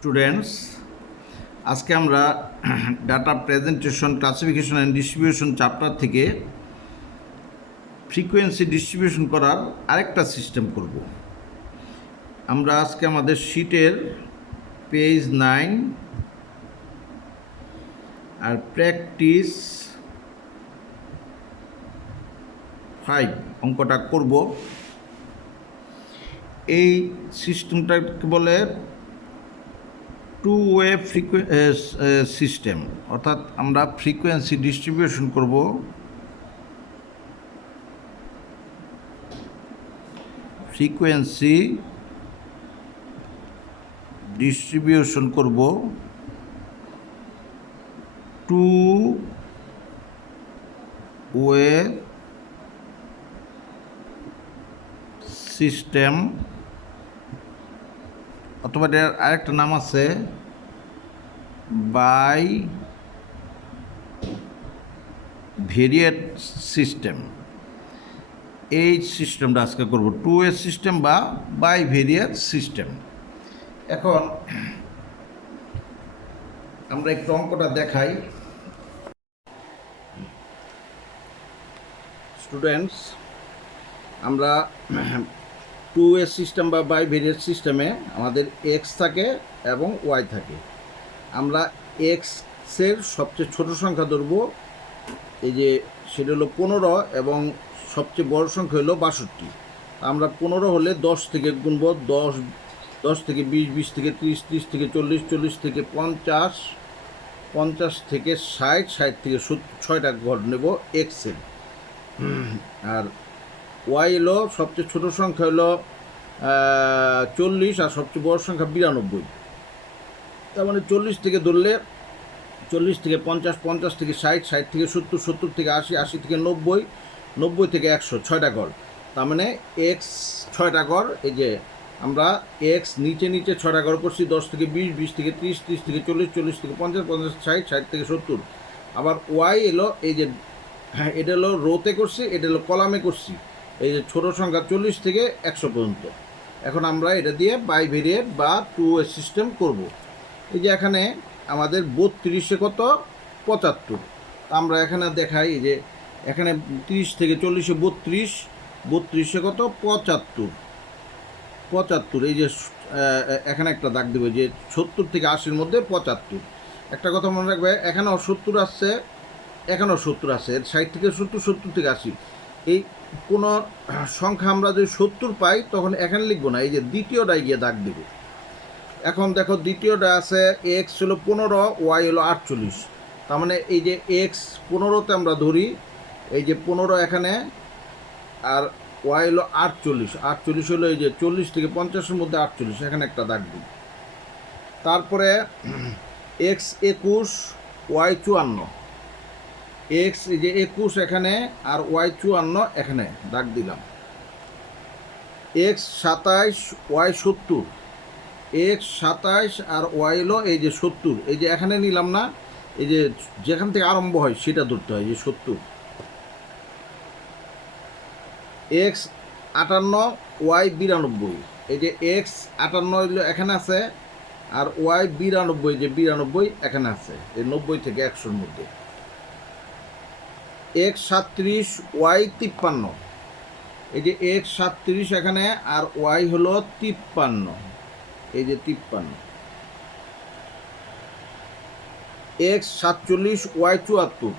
Students, আজকে আমরা data presentation, classification and distribution chapter থেকে ফ্রিকোয়েন্সি ডিস্ট্রিবিউশন করার আরেকটা সিস্টেম করব। আমরা আজকে আমাদের শিটের পেজ 9 আর প্র্যাকটিস 5 অঙ্কটা করব। এই সিস্টেমটাকে বলে টু ওয়ে সিস্টেম, অর্থাৎ আমরা ফ্রিকোয়েন্সি ডিস্ট্রিবিউশন করব টু ওয়ে সিস্টেম, অথবা এর আরেকটা নাম আছে বাই ভেরিয়েট সিস্টেম। এই সিস্টেমটা আজকে করব, টু ওয়ে সিস্টেম বা বাই ভেরিয়েট সিস্টেম। এখন আমরা একটু অঙ্কটা দেখাই। স্টুডেন্টস, আমরা টু ওয়ে সিস্টেম বা বাই ভেরিয়েট সিস্টেমে আমাদের এক্স থাকে এবং ওয়াই থাকে। আমরা এক্সের সবচেয়ে ছোট সংখ্যা ধরব, এই যে সেটা হলো 15, এবং সবচেয়ে বড় সংখ্যা হলো 62। আমরা 15 হলে 10 থেকে গুনব, 10 থেকে 20, 20 থেকে 30, 30 থেকে 40, 40 থেকে 50, 50 থেকে 60, 60 থেকে 70, 6টা ঘর নেব এক্সের। আর ওয়াই হলো সবচেয়ে ছোট সংখ্যা হলো 40, আর সবচেয়ে বড় সংখ্যা 92। তার মানে 40 থেকে ধরলে 40 থেকে 50, 50 থেকে 60, 60 থেকে 70, 70 থেকে 80, 80 থেকে 90, 90 থেকে 100, 6টা ঘর। তার মানে এক্স 6টা ঘর। এই যে আমরা এক্স নিচে 6টা ঘর করছি, 10 থেকে 20, 20 থেকে 30, 30 থেকে 40, 40 থেকে 50, 50 60, 60 থেকে 70। আবার ওয়াই এলো, এই যে এটা হলো রোতে করছি, এটা হলো কলামে করছি। এই যে ছোটো সংখ্যা 40 থেকে 100 পর্যন্ত। এখন আমরা এটা দিয়ে বাই ভেরিয়েট বা টু ওয়ে সিস্টেম করব। এই যে এখানে আমাদের 32 কত 75। আমরা এখানে দেখাই, এই যে এখানে 30 থেকে 40, 32, 32 কত 75, 75। এই যে এখানে একটা দাগ দেবে যে 70 থেকে 80-র মধ্যে 75। একটা কথা মনে রাখবে, এখানেও 70 আসছে, এখানেও 70 আছে। 60 থেকে 70, 70 থেকে 80। এই কোনো সংখ্যা আমরা যদি 70 পাই তখন এখানে লিখবো না, এই যে দ্বিতীয়টায় গিয়ে দাগ দেবো। এখন দেখো দ্বিতীয়টা আছে এক্স হলো 15, ওয়াই হলো 48। তার মানে এই যে এক্স 15তে আমরা ধরি, এই যে 15 এখানে, আর ওয়াই হলো 48, 48 হলো এই যে 40 থেকে 50-এর মধ্যে 48, এখানে একটা দাগ দিই। তারপরে এক্স 21, ওয়াই 54, এক্স এই যে 21 এখানে, আর ওয়াই 54 এখানে দাগ দিলাম। এক্স 27, ওয়াই 70, এক্স 27 আর ওয়াই হলো এই যে 70, এই যে এখানে নিলাম না, এই যে যেখান থেকে আরম্ভ হয় সেটা ধরতে হয়, এই যে 70। এক্স 58, ওয়াই 92, এই যে এক্স 58 হইলো এখানে আছে, আর ওয়াই 92, যে 92 এখানে আছে, এই 90 থেকে 100-র মধ্যে। এক্স 37, ওয়াই 53, এই যে এক্স 37 এখানে, আর ওয়াই হলো 53, এই যে 53। এক্স 47, ওয়াই 74,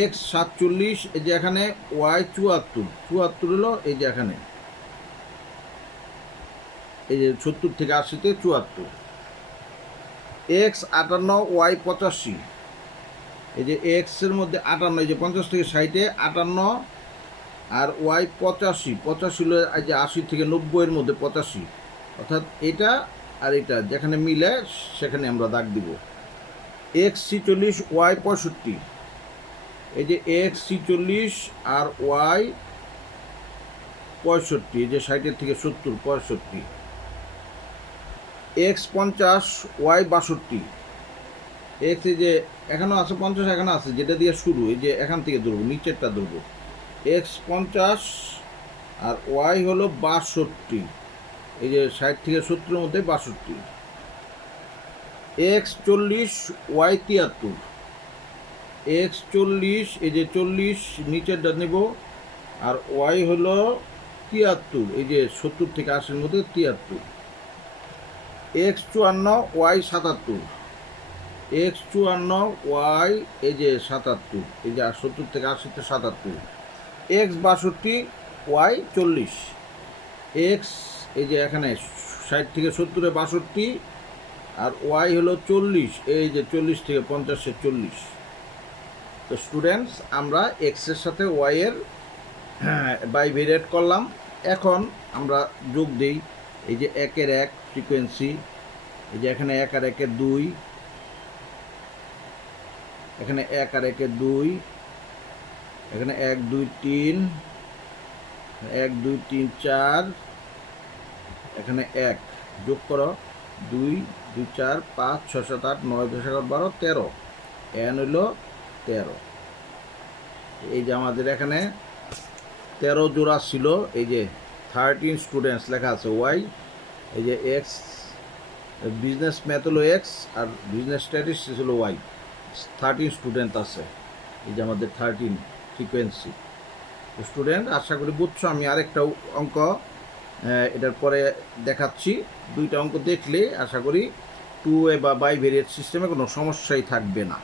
এক্স 47 এই যে এখানে, ওয়াই 74, 74 হলো এই যে এখানে, এই যে 70 থেকে 80-তে 74। এক্স 58, ওয়াই 85, এই যে এক্সের মধ্যে 58, এই যে 50 থেকে 60-এ 58, আর ওয়াই 85, 85 হলো এই যে 80 থেকে 90-এর মধ্যে 85, অর্থাৎ এটা আর এটা যেখানে মিলে সেখানে আমরা দাগ দিব। এক্স 46, ওয়াই 65, এই যে এক্স 46 আর ওয়াই 65, এই যে 60-এর থেকে 70, 65। এক্স 50, ওয়াই 62, এক্স এই যে এখানেও আছে 50, এখানে আছে, যেটা দিয়ে শুরু, এই যে এখান থেকে ধরবো, নিচেরটা ধরবো। এক্স 50 আর ওয়াই হলো 62, এই যে 60 থেকে 70-এর মধ্যে 62। X 40, Y 73। এক্স 40, এই যে 40 নিচেরটা নেব, আর ওয়াই হলো 73, এই যে 70 থেকে 80-র মধ্যে 73। X 54, Y 77। এক্স 54, ওয়াই এই যে 77, এই যে 70 থেকে 80-তে 77। X 62, Y 40। এক্স এই যে এখানে 60 থেকে 70-এ 62, আর ওয়াই হলো 40, এই যে 40 থেকে 50-এ 40। তো স্টুডেন্টস, আমরা এক্সের সাথে ওয়াইয়ের বাইভেরিয়েট করলাম। এখন আমরা যোগ দিই, এই যে 1-এর 1 ফ্রিকোয়েন্সি, এই যে এখানে 1 আর 1-এর 2, এখানে 1 আর 1-এর 2, এখানে 1 2 3, 1 2 3 4, এখানে 1 যোগ করো, 2 2 4 5 6 7 8 9 10 11 12 13, এন হইল 13। এই যে আমাদের এখানে 13 জোড়া ছিল, এই যে 13 স্টুডেন্টস লেখা আছে ওয়াই, এই যে এক্স বিজনেস ম্যাথ হলো এক্স, আর বিজনেস স্ট্যাটিস্টিক্স হলো ওয়াই। 13 স্টুডেন্ট আছে, এই যে আমাদের 13 ফ্রিকোয়েন্সি। স্টুডেন্ট, আশা করি বুঝছো। আমি আরেকটা অঙ্ক এটার পরে দেখাচ্ছি। দুইটা অঙ্ক দেখলে আশা করি 2A বা বাইভেরিয়েট সিস্টেমে কোনো সমস্যাই থাকবে না।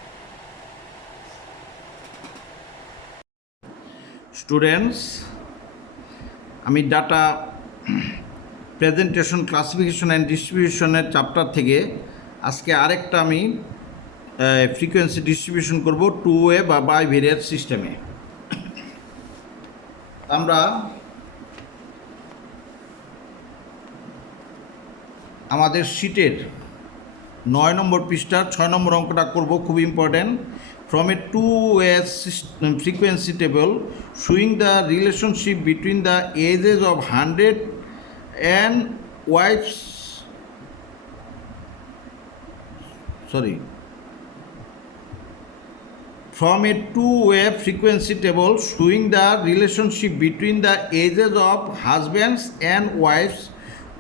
স্টুডেন্টস, আমি ডাটা প্রেজেন্টেশন, ক্লাসিফিকেশন অ্যান্ড ডিস্ট্রিবিউশনের চ্যাপ্টার থেকে আজকে আরেকটা আমি ফ্রিকোয়েন্সি ডিস্ট্রিবিউশন করব 2A বা বাইভেরিয়েট সিস্টেমে। আমরা আমাদের শীটের 9 নম্বর পৃষ্ঠার 6 নম্বর অঙ্কটা করব, খুব important. From a 2A frequency table showing the relationship between the ages of 100 and wives, from a 2A frequency table showing the relationship between the ages of husbands and wives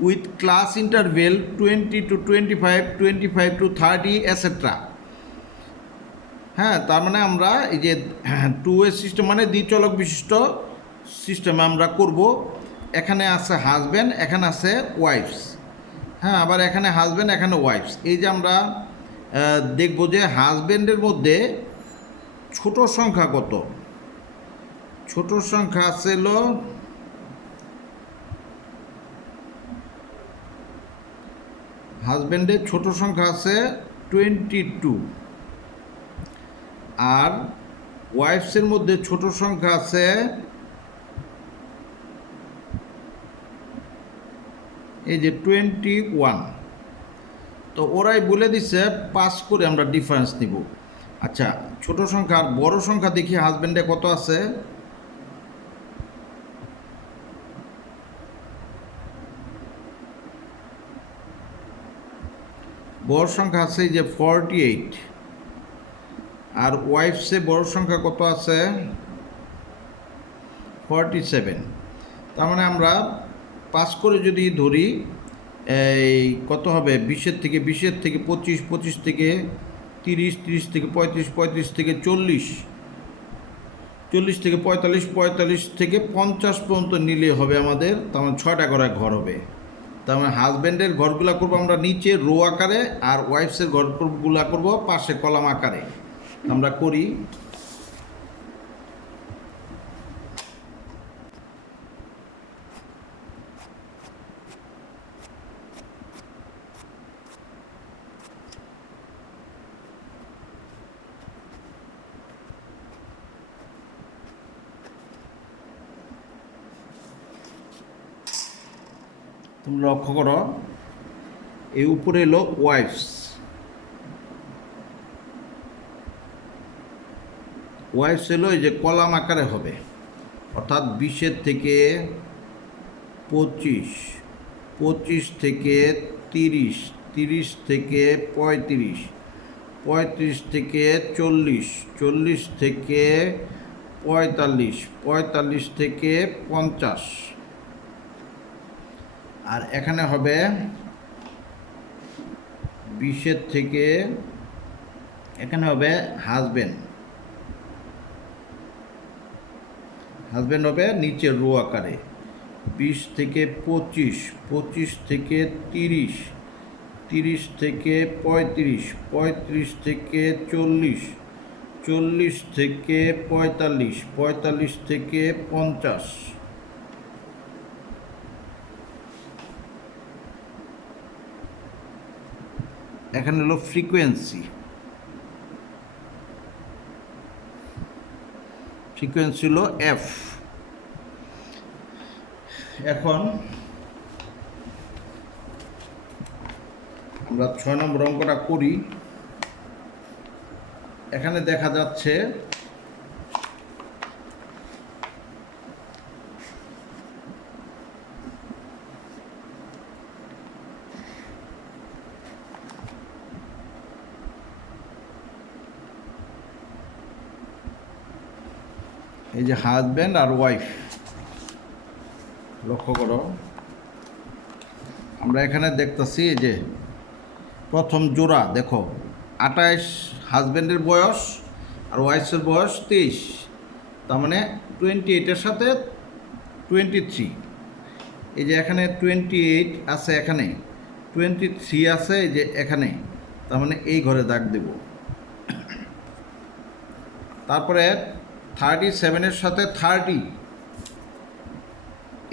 with class interval 20 to 25, 25 to 30, etc. হ্যাঁ, তার মানে আমরা এই যে 2A system মানে দ্বিচলক বিশিষ্ট সিস্টেমে আমরা করব। এখানে আছে হাজব্যান্ড, এখানে আছে ওয়াইফস। হ্যাঁ, আবার এখানে হাজব্যান্ড, এখানে ওয়াইফস। এই যে আমরা দেখব যে হাজব্যান্ডের মধ্যে ছোট সংখ্যা কত। ছোট সংখ্যা আছে হলো হাজব্যান্ডের ছোট সংখ্যা আছে 22, আর ওয়াইফসের মধ্যে ছোট সংখ্যা আছে এই যে 21। তো ওরাই বলে দিছে 5 করে আমরা ডিফারেন্স নিব। আচ্ছা, ছোট সংখ্যা আর বড় সংখ্যা দেখি হাজব্যান্ডে কত আছে। বড় সংখ্যা আছে এই যে 48, আর ওয়াইফসে বড় সংখ্যা কত আছে 47। তার মানে আমরা 5 করে যদি ধরি, এই কত হবে 20-এর থেকে 25, 25 থেকে 30, 30 থেকে 35, 35 থেকে 40, 40 থেকে 45, 45 থেকে 50 পর্যন্ত নিলে হবে আমাদের। তার মানে 6টা করে ঘর হবে। তার মানে হাজব্যান্ডের ঘরগুলা করবো আমরা নিচে রো আকারে, আর ওয়াইফসের ঘরগুলা করবো পাশে কলাম আকারে। আমরা করি। তুমি লক্ষ্য করো, এই উপরে এলো ওয়াইফস। ওয়াইফস এলো এই যে কলাম আকারে হবে, অর্থাৎ 20-এর থেকে 25, 25 থেকে 30, 30 থেকে 35, 35 থেকে 40, 40 থেকে 45, 45 থেকে 50, আর এখানে হবে 20 থেকে এখানে হবে হাজবেন্ড হবে নিচের রো আকারে। 20 থেকে 25, 25 থেকে 30, 30 থেকে 35, 35 থেকে 40, 40 থেকে 45, 45 থেকে 50। এখানে হলো ফ্রিকোয়েন্সি হলো এফ। এখন আমরা 6 নম্বর অঙ্কটা করি। এখানে দেখা যাচ্ছে এই যে হাজব্যান্ড আর ওয়াইফ, লক্ষ্য করো আমরা এখানে দেখতেছি যে প্রথম জোড়া দেখো 28, হাজব্যান্ডের বয়স আর ওয়াইফের বয়স 23, তার মানে 28-এর সাথে 23। এই যে এখানে 28 আছে, এখানে 23 আছে, এই যে এখানে, তার মানে এই ঘরে দাগ দেব। তারপরে 37-এর সাথে 30,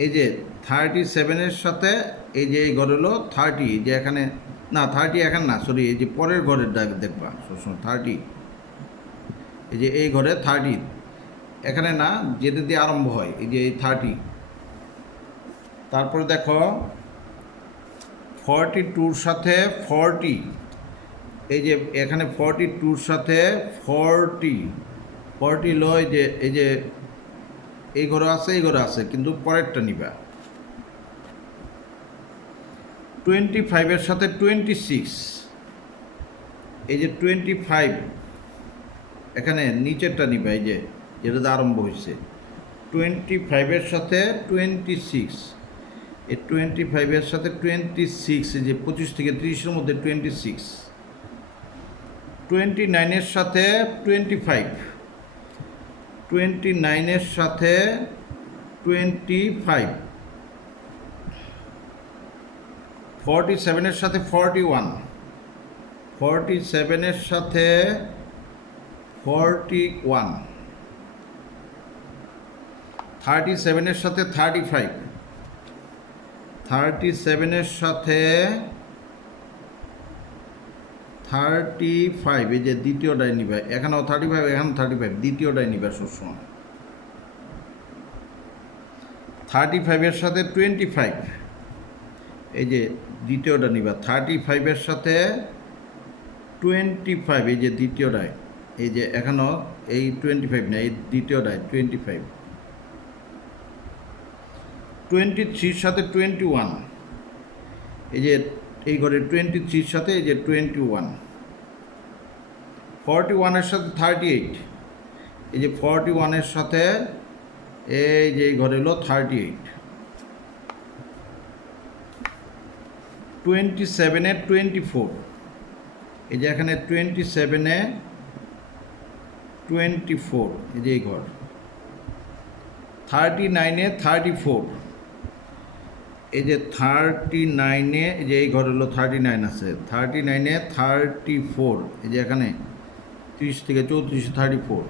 এই যে 37-এর সাথে এই যে এই ঘরে হলো 30, এই যে এখানে না 30 এখানে না, সরি, এই যে পরের ঘরের দাগ দেখবা সবসময় 30, এই যে এই ঘরে 30, এখানে না, যেটা দিয়ে আরম্ভ হয়, এই যে এই 30। তারপরে দেখো 42-র সাথে 40, এই যে এখানে 42-র সাথে 40 লো, এই যে এই ঘরে আছে, এই ঘরে আছে, কিন্তু পরেরটা নিবা। 25-এর সাথে 26, এই যে 25, এখানে নিচেরটা নিবা, এই যে যেটাতে আরম্ভ হয়েছে। 25-এর সাথে 26, এই 25-এর সাথে 26, এই যে 25 থেকে 30-এর মধ্যে 26। 29-এর সাথে 25, 29-এর সাথে 25, 47-এর সাথে 41, 47-এর সাথে 41, 37-এর সাথে 35, 37-এর সাথে 35, এই যে দ্বিতীয়টাই নিবে, এখানেও 35, এখানে 35, দ্বিতীয়টাই নিবে সবসময়। 35-এর সাথে 25, এই যে দ্বিতীয়টা নিবা। 35-এর সাথে 25, এই যে দ্বিতীয়টায়, এই যে এখানেও এই 25 না, এই দ্বিতীয়টায় 25। 23-র সাথে 21, এই যে এই ঘরে 23-র সাথে এই যে 21। 41-এর সাথে 38, এই যে 41-এর সাথে এই যে এই ঘরে হলো 38। 27-এ 24, এই যে এখানে 27-এ 24, এই যে এই ঘর। 39-এ 34, এই যে 39-এ, এই যে এই ঘর হলো 39 আছে। 39-এ 34, এই যে এখানে 30 থেকে 34, 34।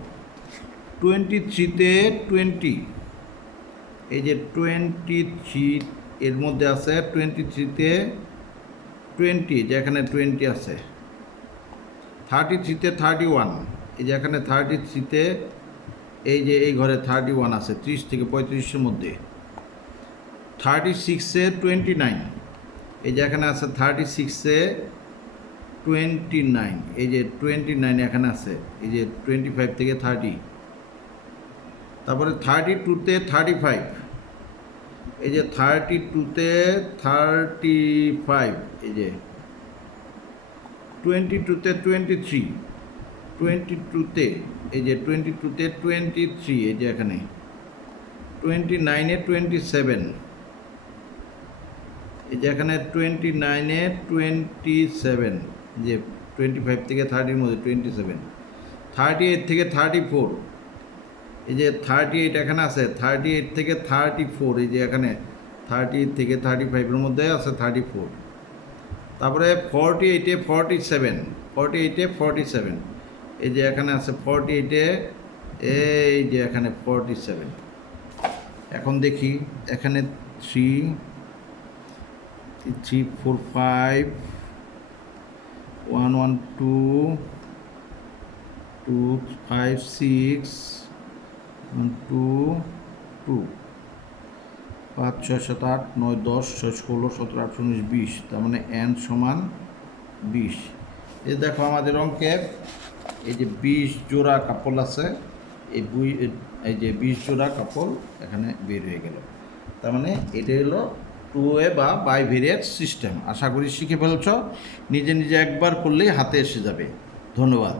23-তে 20, এই যে 23 এর মধ্যে আছে। 23-তে 20, যে এখানে 20 আছে। 33-তে 31, এই যে এখানে 33-তে এই যে এই ঘরে 31 আছে, 30 থেকে 35-এর মধ্যে। 36-এ 29, এই যে এখানে আছে 36-এ 29, এই যে 29 এখানে আছে, এই যে 25 থেকে 30। তারপরে 32-তে 35, এই যে 32-তে 35, এই যে 22-তে 23, 22-তে এই যে 22-তে 23, এই যে এখানে 29-এ 27, এই যে এখানে 29-এ 27। যে 25 থেকে 30-র মধ্যে 27, 38 থেকে 34, এই যে 38 এখানে আছে, 38 থেকে 34, এই যে এখানে 38 থেকে 35-এর মধ্যে আছে 34। তারপরে 48-এ 47, 48-এ 47, এই যে এখানে আছে 48-এ, এই যে এখানে 47। এখন দেখি এখানে 3, 3, 4, 5, 1, 1, 2, 2, 5, 6, 1, 2, 2, 5, 6, 7, 8, 9, 10, 16, 17, 18, 19, 20, তার মানে n সমান 20। এই দেখো আমাদের অঙ্কের এই যে 20 জোড়া কাপড় আছে, এই যে 20 জোড়া কাপড় এখানে বের হয়ে গেল। তার মানে এটা হলো 2A বা বাইভেরিয়েট সিস্টেম। আশা করি শিখে ফেলছ, নিজে নিজে একবার করলেই হাতে এসে যাবে। ধন্যবাদ।